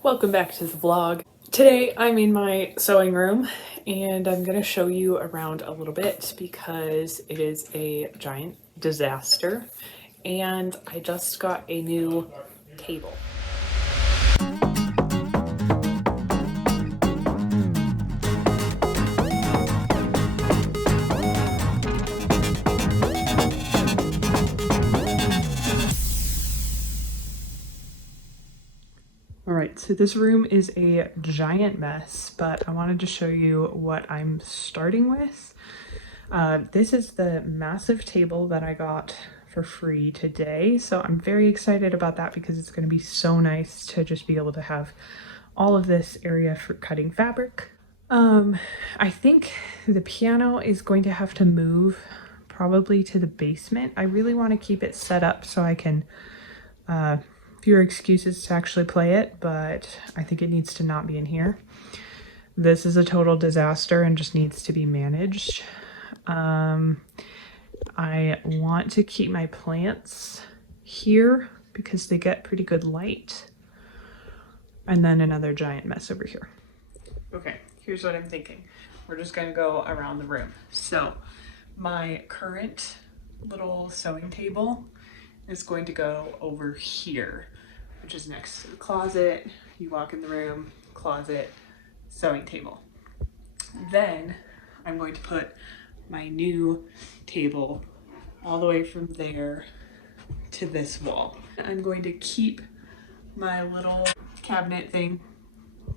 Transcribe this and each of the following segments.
Welcome back to the vlog. Today I'm in my sewing room and I'm gonna show you around a little bit because it is a giant disaster and I just got a new table. Alright, so this room is a giant mess, but I wanted to show you what I'm starting with. This is the massive table that I got for free today, so I'm very excited about that because it's going to be so nice to just be able to have all of this area for cutting fabric. I think the piano is going to have to move probably to the basement. I really want to keep it set up so I can fewer excuses to actually play it, but I think it needs to not be in here. This is a total disaster and just needs to be managed. I want to keep my plants here because they get pretty good light. And then another giant mess over here. Okay, here's what I'm thinking. We're just gonna go around the room. So my current little sewing table is going to go over here, which is next to the closet. You walk in the room, closet, sewing table. Then I'm going to put my new table all the way from there to this wall. I'm going to keep my little cabinet thing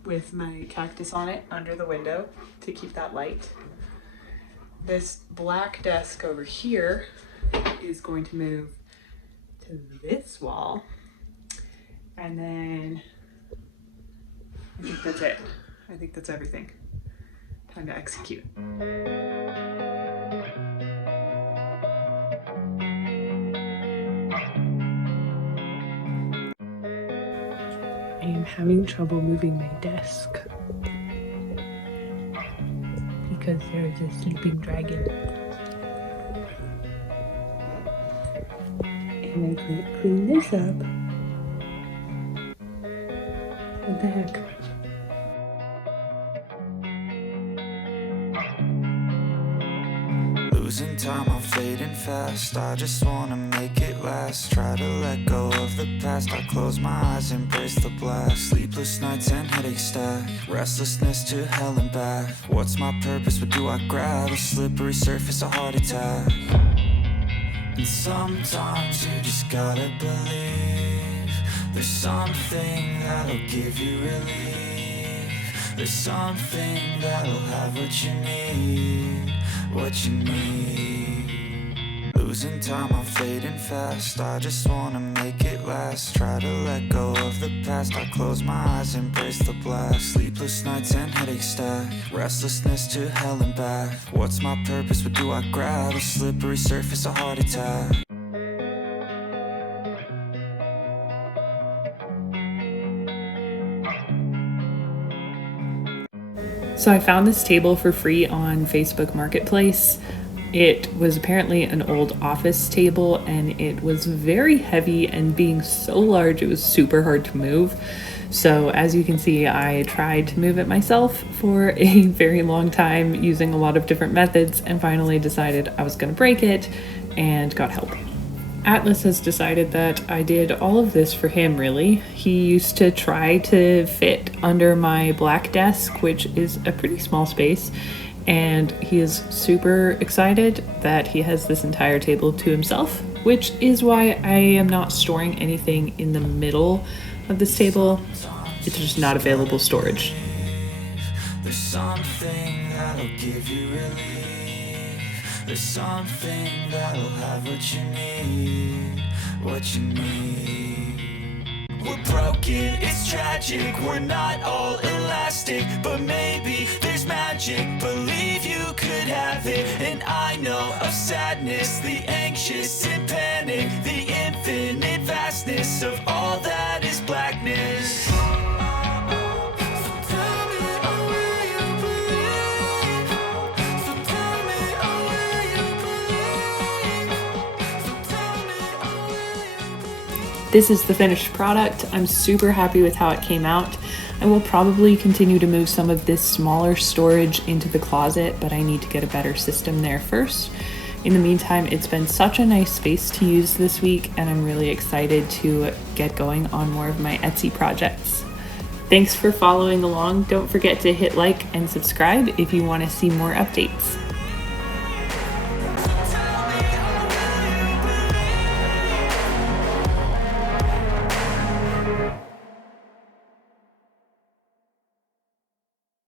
with my cactus on it under the window to keep that light. This black desk over here is going to move to this wall, and then I think that's it. I think that's everything. Time to execute. I am having trouble moving my desk because there is a sleeping dragon. And I can't clean this up. What the heck? Losing time, I'm fading fast. I just wanna make it last. Try to let go of the past. I close my eyes, embrace the blast. Sleepless nights and headaches stack. Restlessness to hell and back. What's my purpose? What do I grab? A slippery surface, a heart attack. And sometimes you just gotta believe there's something that'll give you relief. There's something that'll have what you need, what you need. Losing time, I'm fading fast. I just wanna make it last. Try to let go of the past. I close my eyes, embrace the blast. Sleepless nights and headaches stack. Restlessness to hell and back. What's my purpose? What do I grab? A slippery surface, a heart attack. So I found this table for free on Facebook Marketplace. It was apparently an old office table and it was very heavy, and being so large it was super hard to move. So as you can see, I tried to move it myself for a very long time using a lot of different methods and finally decided I was going to break it and got help. Atlas has decided that I did all of this for him, really. He used to try to fit under my black desk, which is a pretty small space, and he is super excited that he has this entire table to himself, which is why I am not storing anything in the middle of this table. It's just not available storage. There's something that'll give you relief. There's something that'll have what you need, what you need. We're broken, it's tragic, we're not all elastic, but maybe there's magic. Believe you could have it, and I know of sadness, the anxious and panic, the infinite vastness of all that is blackness. This is the finished product. I'm super happy with how it came out. I will probably continue to move some of this smaller storage into the closet, but I need to get a better system there first. In the meantime, it's been such a nice space to use this week, and I'm really excited to get going on more of my Etsy projects. Thanks for following along. Don't forget to hit like and subscribe if you want to see more updates.